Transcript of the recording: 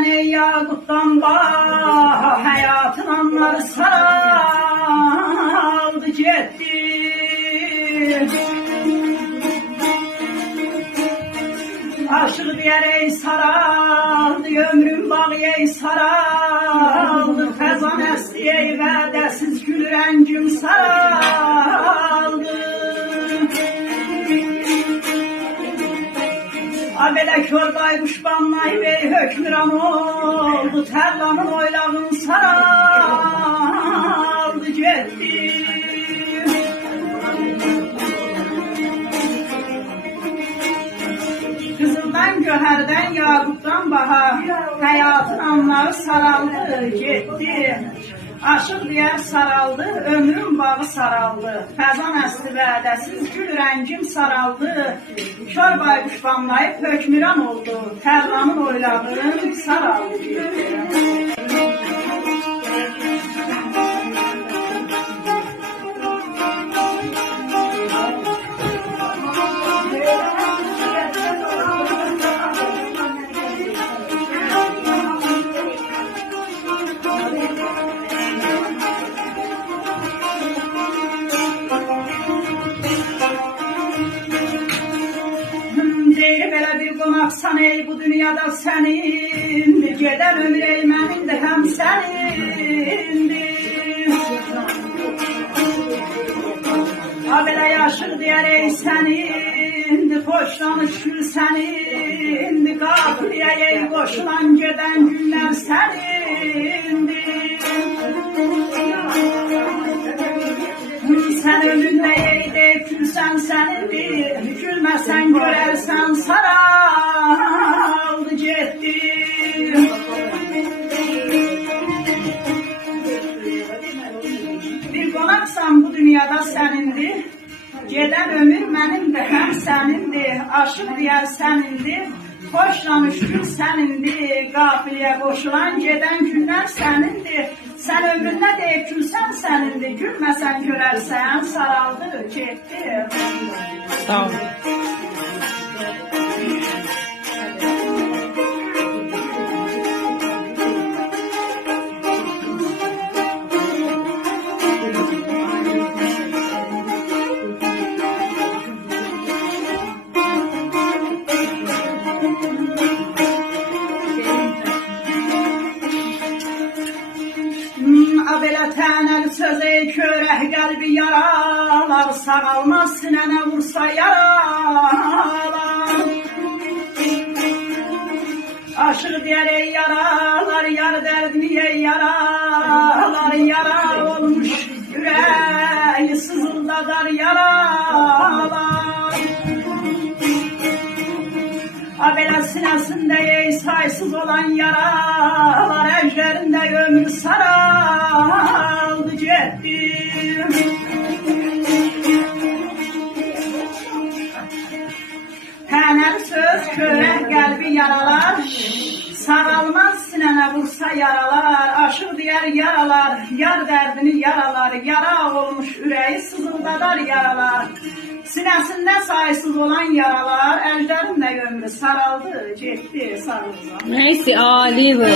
yerden ey yakuttan bah, hayatın anları saraldı gitti. Aşık diyer ey saraldı, ömrüm bağı ey saraldı, fezan esti ey vədəsiz gül rəngim saraldı. Belə kör bayquş banlayıb ey hökmüran oldu, tərlanın oylağın saraldı getdi. Qızıldan, göhərdən, yaqutdan baha, həyatın anları saraldı getdi. Aşıq deyər saraldı, ömrüm bağı saraldı, fəzan əsli vədəsiz gül rəngim saraldı. Kör bayquş banlayıb hökmüran oldu, tərlanın oylağın saraldı. Belə bir qonaqsan ey bu dünyada sənindir, gedər ömür ey mənindir, həm sənindir. Belə yaşıq deyər ey sənindir, xoşlanış gül sənindir, qafiliyə ey qoşulan gedən günlər sənindir. Sən önündə ey deyib gülsən sənindir, gülməsən görərsən saraldı getdi. Bir qonaqsan bu dünyada sənindir, gedən ömür mənimdir, həm sənindir, aşıq deyər sənindir, xoşlanış gül sənindir, qafiliyə qoşulan gedən günlər sənindir. Sən ömründə deyib gülsən sənindir, gülməsən görərsən saraldı getdi. Sağ ol. Belə tənəl söz ey körək qəlbi yaralar, sağalmaz sinənə vursa yaralar. Aşıq deyər ey yaralar, yar dərdini ey yaralar, yara olmuş ürəyi sızıldadar yaralar. Belə sinəsində ey saysız olan yaralar, əjdərində ömür saraldı getdi. Tənəl söz körək qəlbi yaralar, sağalmaz sinənə vursa yaralar. Aşıq deyər yaralar, yar dərdini yaralar, yara olmuş ürəyi sızıldadar yaralar. Sinəsində saysız olan yaralar, əjdərimlə ömrü saraldı getdi, sarıldı. Neyse, Ali bu.